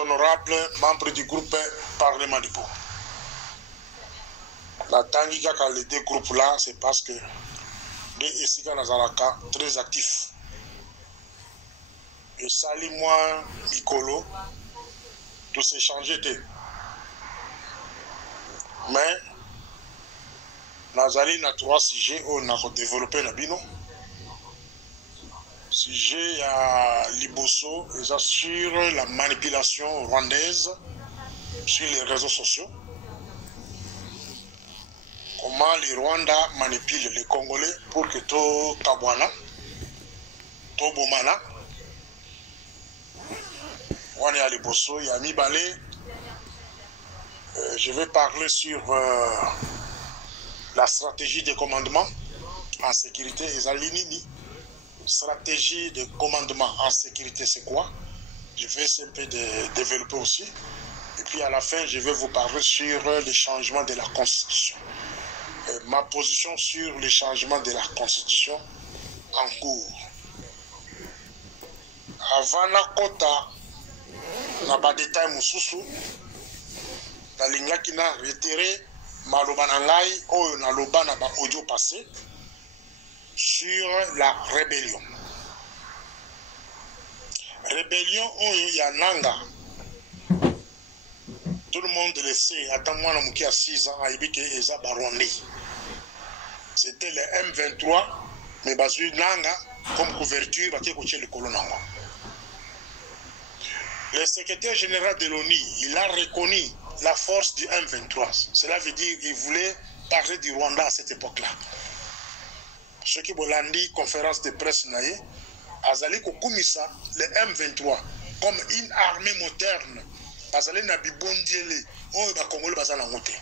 honorables membres du groupe Parlement du Pau. La Tangika, quand les deux groupes là, c'est parce que les Essika Nazaraka, très actifs. Et Sali, moi, Mikolo, tout s'est changé. Mais, Nazali n'a 3 sujets où on a développé le bino. Sujet à Liboso, et sur la manipulation rwandaise sur les réseaux sociaux. Comment les Rwandais manipulent les Congolais pour que tout Kabwana, tout Bomana, on est à Liboso, il y a Mibale. Je vais parler sur la stratégie de commandement en sécurité et Zalinini. Stratégie de commandement en sécurité, c'est quoi? Je vais essayer un peu de développer aussi. Et puis à la fin, je vais vous parler sur les changements de la Constitution. Ma position sur les changements de la Constitution en cours. Avant la quota, n'a pas de détail moussoussou. La ligne qui n'a retiré Malobanangai ou Naloba n'a pas audio passé sur la rébellion. Rébellion où il y a Nanga. Tout le monde le sait. Attends, moi, je suis 6 ans, Eza Barwandé. C'était le M23, mais Bazu Nanga, comme couverture, le colonel. Le secrétaire général de l'ONU, il a reconnu la force du M23. Cela veut dire qu'il voulait parler du Rwanda à cette époque-là. Ce qui Bolandi, conférence de presse, Azali Kokumisa, le M23, comme une armée moderne. Azali Nabibondiele, Congolais Bazana Moté.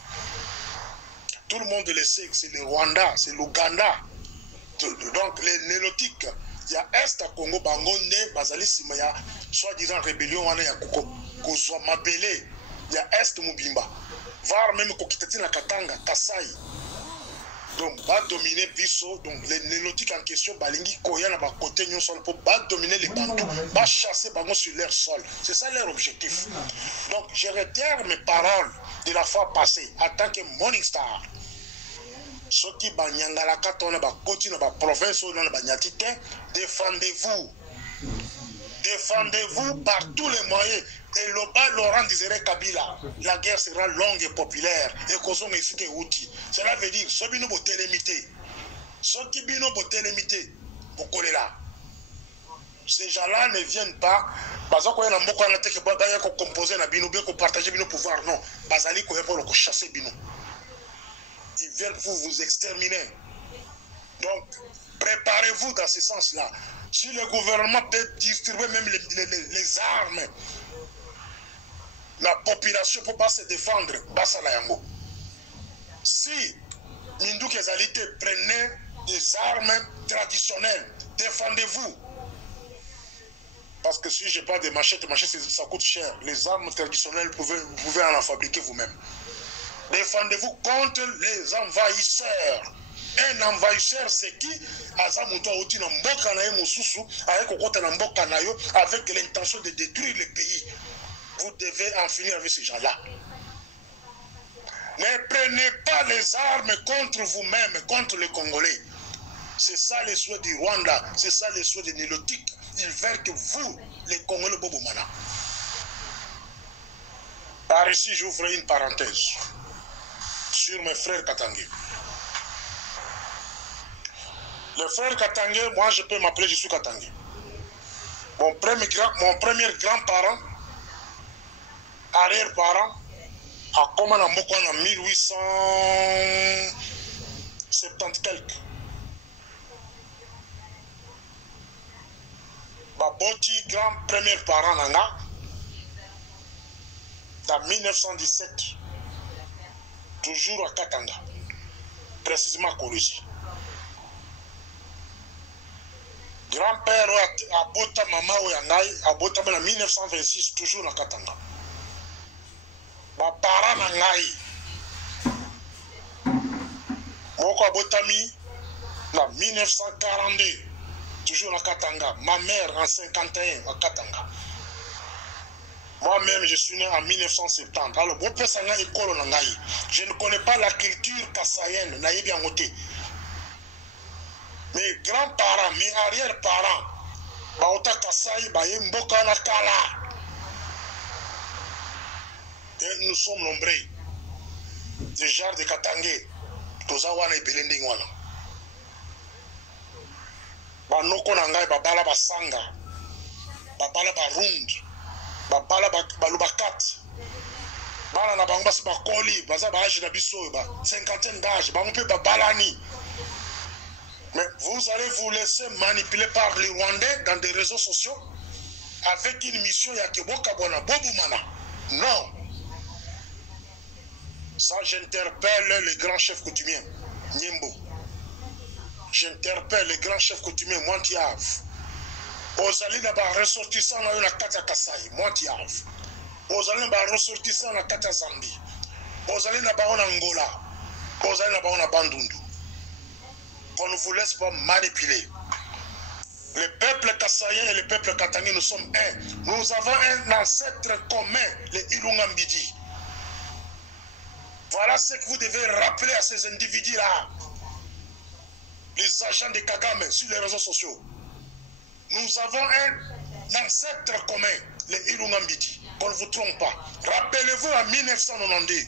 Tout le monde le sait que c'est le Rwanda, c'est l'Ouganda. Donc les nélotiques, il y a Est à Congo, Bangonde, Bazali Simaya, soi-disant rébellion, il y a Kozwa Mabele, il y a Est Mubimba, voire même Kokitati na Katanga, Kasai. Donc, va dominer Bisso, donc les nélotiques en question, Balingi, Koya, na côté Nyon Sol, pour dominer les Bantous, va chasser Bango sur leur sol. C'est ça leur objectif. Donc, je réitère mes paroles de la fois passée en tant que Morning Star. Ceux qui banyangala katona ba koti na ba province na ba nyatite, défendez-vous. Défendez-vous par tous les moyens. Et Laurent Désiré Kabila, la guerre sera longue et populaire. Et Kozo Mexique outil. Cela veut dire, ceux qui ont limité, ceux qui ont limité, beaucoup là. Ces gens-là ne viennent pas. Parce qu'on a beaucoup de gens qui ont composé na bino, qui ont partagé bino pouvoir. Non, Bazali qui ont chassé bino. Ils viennent pour vous exterminer. Donc, préparez-vous dans ce sens-là. Si le gouvernement peut distribuer même les armes, la population ne peut pas se défendre, si Mindou Kezalité prenait des armes traditionnelles, défendez-vous. Parce que si je n'ai pas de machettes, ça coûte cher. Les armes traditionnelles, vous pouvez en fabriquer vous-même. Défendez-vous contre les envahisseurs. Un envahisseur, c'est qui? Avec l'intention de détruire le pays. Vous devez en finir avec ces gens-là. Ne prenez pas les armes contre vous-même, contre les Congolais. C'est ça les souhaits du Rwanda, c'est ça les souhaits des Nélotiques. Ils veulent que vous, les Congolais Bobomana. Par ici, j'ouvre une parenthèse sur mes frères Katangé. Les frères Katangé, moi je peux m'appeler, je suis Katangé. Mon premier grand-parent, arrière-parent, a commencé en 1870 quelques. Baboti, grand premier parent nanga, en 1917, toujours à Katanga, précisément à Kolosi. Grand-père a bota maman a bota en 1926, toujours à Katanga. Ma parent nangai, moko a botami en 1942, toujours à Katanga. Ma mère en 51 à Katanga. Moi-même, je suis né en 1970. Alors, je ne connais pas la culture kassaïenne. Mes grands-parents, mes arrière-parents, Baota Kassai, Mboka Nakala. Nous sommes nombreux. Des genres de Katangé, Tozawana et Belendingwana. Banoko Nangai, Babala Basanga, Babala Barund, Babala Balubakat. Bala na bango basi bakoli, baza baage na biso, cinquantaine d'âge, bango pe babalani. Mais vous allez vous laisser manipuler par les Rwandais dans des réseaux sociaux avec une mission Yakeboka Bona Bobumana. Non. Ça, j'interpelle les grands chefs coutumiers. Nyembo. J'interpelle les grands chefs coutumiers. Montiav. Ozali na ba ressortissant na la Kata Kasai. Montiav. Ozali na ba ressortissant na Kata Zambie. Ozali na ba en Angola. Ozali na ba en Bandundu. Qu'on ne vous laisse pas manipuler. Les peuples kassaïens et les peuples katangais, nous sommes un. Nous avons un ancêtre commun, les Ilungambidi. Voilà ce que vous devez rappeler à ces individus-là. Les agents de Kagame sur les réseaux sociaux. Nous avons un ancêtre commun, les Ilungambidi. Qu'on ne vous trompe pas. Rappelez-vous en 1992,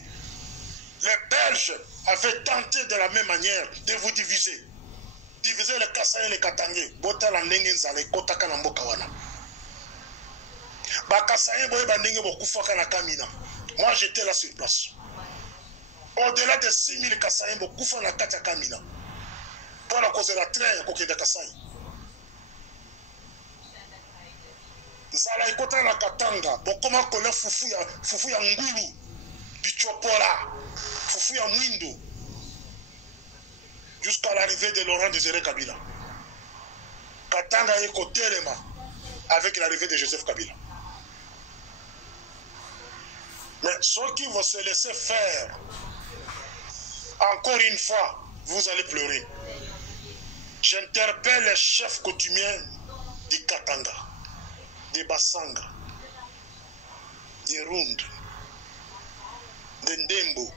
les Belges avaient tenté de la même manière de vous diviser. Diviser les Kassaïens et les Katangais. Bota la ndenge nzale kotaka na mboka wana. Ba Kassaïens boye ba ndenge bokufaka na Kamina. Moi j'étais là sur place. Au-delà de 6000 Kassaïens bokufa na kati ya Kamina. Pour la cause de la train ya kokenda Kasai. Nzala ikota na Katanga, bokoma kola fufu ya ngulu. Bichopola. Fufu ya mwindo. Jusqu'à l'arrivée de Laurent Désiré Kabila. Katanga est côté avec l'arrivée de Joseph Kabila. Mais ceux qui vont se laisser faire, encore une fois, vous allez pleurer. J'interpelle les chefs coutumiers du Katanga, des Bassanga, des Rund, des Ndembo,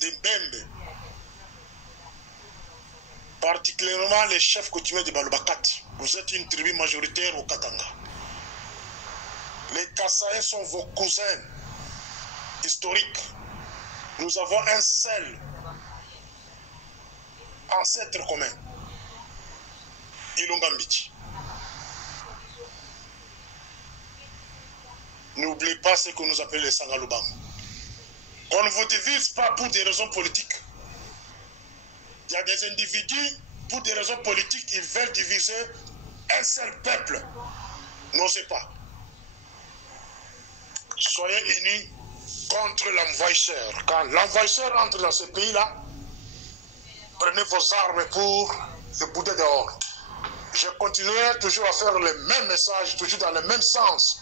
des Bembe, particulièrement les chefs coutumiers de Balubakat. Vous êtes une tribu majoritaire au Katanga. Les Kassaïens sont vos cousins historiques. Nous avons un seul ancêtre commun. Ilungambiti. N'oubliez pas ce que nous appelons les Sangalubam. On ne vous divise pas pour des raisons politiques. Il y a des individus, pour des raisons politiques, ils veulent diviser un seul peuple. N'osez pas. Soyez unis contre l'envahisseur. Quand l'envahisseur entre dans ce pays-là, prenez vos armes pour le bouder dehors. Je continuerai toujours à faire le même message, toujours dans le même sens,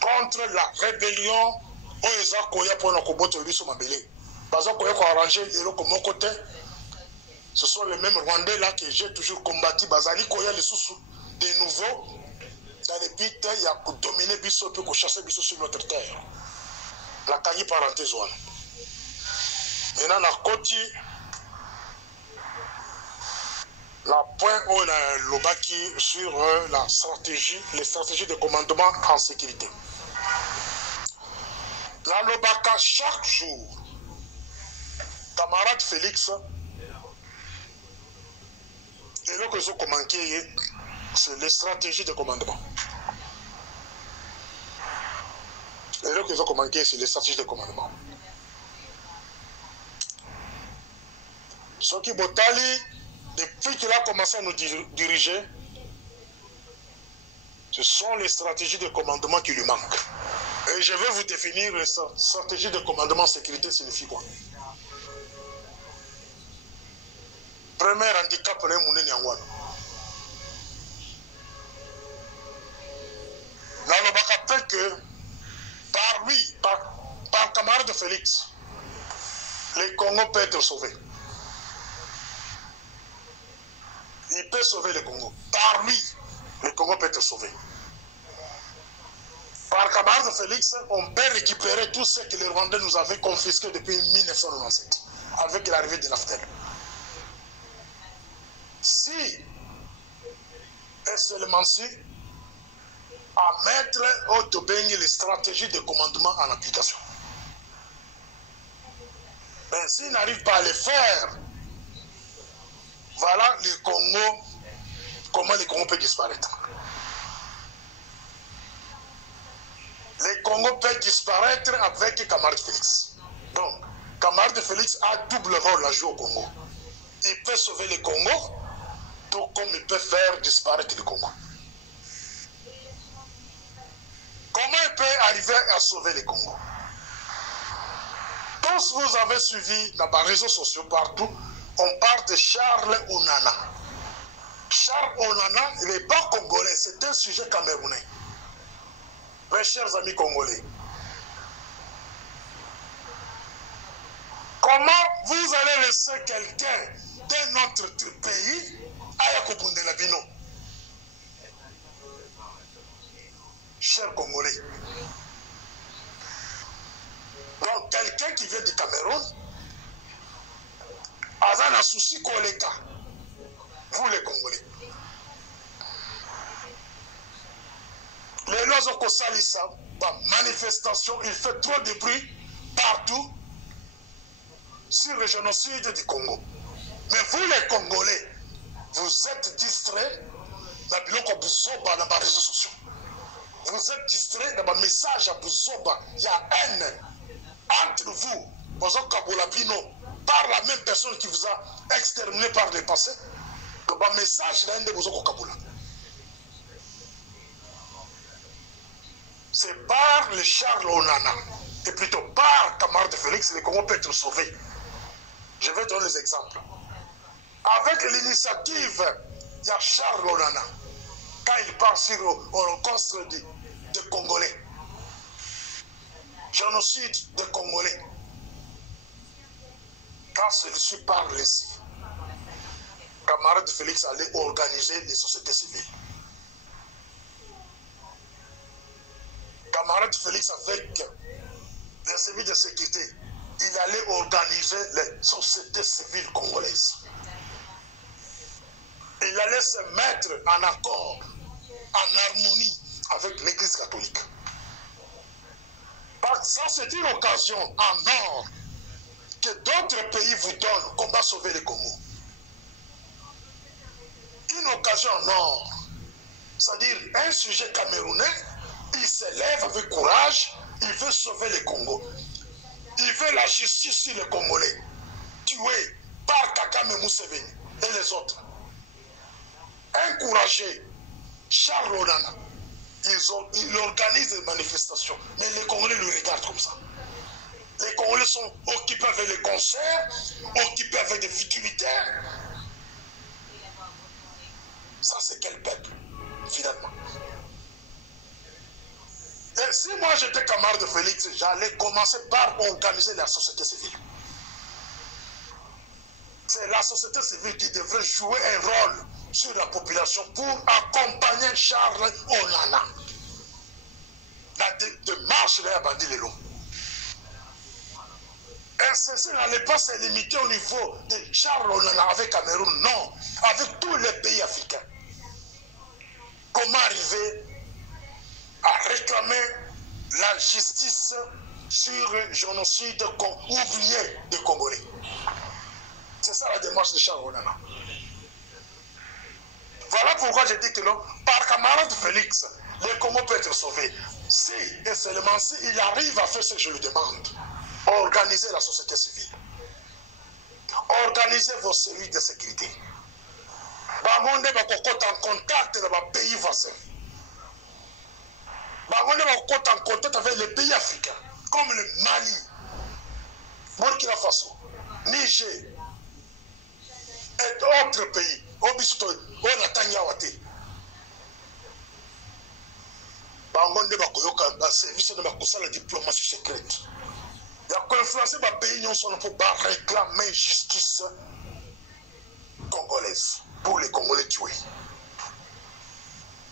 contre la rébellion Oeza Koya pour Nokoboto Biso Mabele. Parce qu'on a arrangé mon côté. Ce sont les mêmes Rwandais là que j'ai toujours combattu. Bazali Koya les sous des nouveaux. Dans les pays, il y a dominé Bisso pour chasser Bisso sur notre terre. La cahier parenthèse. Maintenant, la côte, la point où on a l'obaki sur la stratégie, les stratégies de commandement en sécurité. La Lobaka, chaque jour, camarade Félix, et là que je commenté, c'est les stratégies de commandement. Et là que je commenté, c'est les stratégies de commandement. Ce qui Botali, depuis qu'il a commencé à nous diriger, ce sont les stratégies de commandement qui lui manquent. Et je vais vous définir les stratégies de commandement en sécurité signifie quoi. Premier handicap, on est Mouneni Angwan. Là, on va rappeler que par lui, par camarade de Félix, les Congo peut être sauvé. Il peut sauver le Congo. Par lui, le Congo peut être sauvé. Par camarade Félix, on peut récupérer tout ce que les Rwandais nous avaient confisqué depuis 1997, avec l'arrivée de l'AFTEL. Si, et seulement si, à mettre au Tobéni les stratégies de commandement en application. Mais s'ils n'arrivent pas à le faire, voilà le Congo, comment le Congo peut disparaître. Le Congo peut disparaître avec camarade Félix. Donc, camarade Félix a double rôle à jouer au Congo. Il peut sauver le Congo, tout comme il peut faire disparaître le Congo. Comment il peut arriver à sauver le Congo? Tous vous avez suivi dans les réseaux sociaux partout, on parle de Charles Onana. Charles Onana, il n'est pas congolais, c'est un sujet camerounais. Mes chers amis congolais, comment vous allez laisser quelqu'un d'un autre pays à Yakobundela Bino? Chers Congolais, donc quelqu'un qui vient du Cameroun, a un souci collègue, vous les Congolais. Les lois au Salissa, manifestation, il fait trop de bruit partout sur le génocide du Congo. Mais vous les Congolais, vous êtes distraits dans les réseaux sociaux. Vous êtes distraits dans les messages à Buzoba. Il y a haine entre vous, par la même personne qui vous a exterminé par le passé. Le message de Bozoko Kaboula. C'est par le Charles Onana, et plutôt par camarade Félix, le Congo peut être sauvé. Je vais donner des exemples. Avec l'initiative, il y a Charles Onana, quand il part sur l'Holocauste des Congolais, génocide des Congolais, quand celui-ci parle ici, camarade Félix allait organiser les sociétés civiles. Camarade Félix, avec les services de sécurité, il allait organiser les sociétés civiles congolaises. Il allait se mettre en accord, en harmonie avec l'Église catholique. Ça, c'est une occasion en or que d'autres pays vous donnent qu'on va sauver le Congo. Une occasion en or, c'est-à-dire un sujet camerounais, il se lève avec courage, il veut sauver le Congo. Il veut la justice sur les Congolais, tués par Kagame Museveni et les autres. Encouragé, Charles Onana, il organise des manifestations, mais les Congolais le regardent comme ça. Les Congolais sont occupés avec les concerts, occupés avec des futilitaires. Ça, c'est quel peuple, finalement? Et si moi j'étais camarade de Félix, j'allais commencer par organiser la société civile. C'est la société civile qui devrait jouer un rôle sur la population pour accompagner Charles Onana. La démarche de Abandi Lelo. Et ceci n'allait pas se limiter au niveau de Charles Onana avec Cameroun, non, avec tous les pays africains. Comment arriver à réclamer la justice sur le génocide oublié des Congolais? C'est ça la démarche de Charles Onana. Voilà pourquoi je dis que non, par camarade Félix, le Congo peut être sauvé. Si et seulement si il arrive à faire ce que je lui demande, organiser la société civile, organiser vos services de sécurité, Bamonde va en contact avec les pays voisins. Bamonde va en contact avec les pays africains, comme le Mali, Burkina Faso, Niger et d'autres pays. Obisuto, Onatanya Wate. Bamonde va koyoka un service de la diplomatie secrète. Il y a influencé les pays pour réclamer justice congolaise pour les Congolais tués.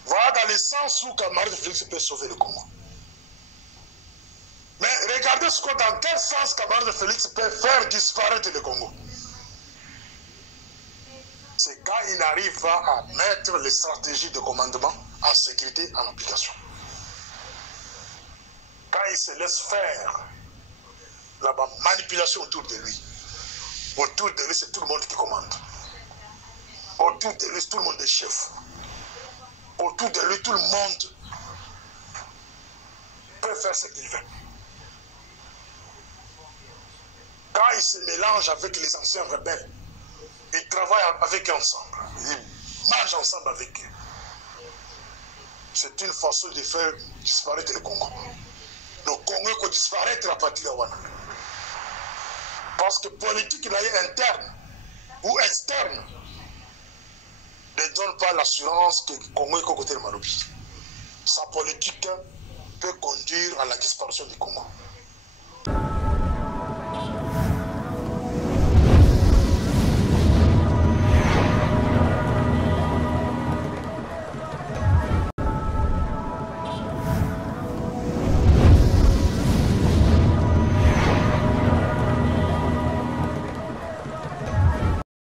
Voilà dans le sens où camarade Félix peut sauver le Congo. regardez dans quel sens camarade Félix peut faire disparaître le Congo. C'est quand il n'arrive pas à mettre les stratégies de commandement en sécurité en application. Quand il se laisse faire la manipulation autour de lui. Autour de lui, c'est tout le monde qui commande. Autour de lui, tout le monde est chef. Autour de lui, tout le monde peut faire ce qu'il veut. Quand il se mélange avec les anciens rebelles, ils travaillent avec eux ensemble. Ils mangent ensemble avec eux. C'est une façon de faire disparaître le Congo. Le Congo peut disparaître à partir de là. Parce que politique interne ou externe ne donne pas l'assurance que le Congo est côté de Malobi. Sa politique peut conduire à la disparition du Congo.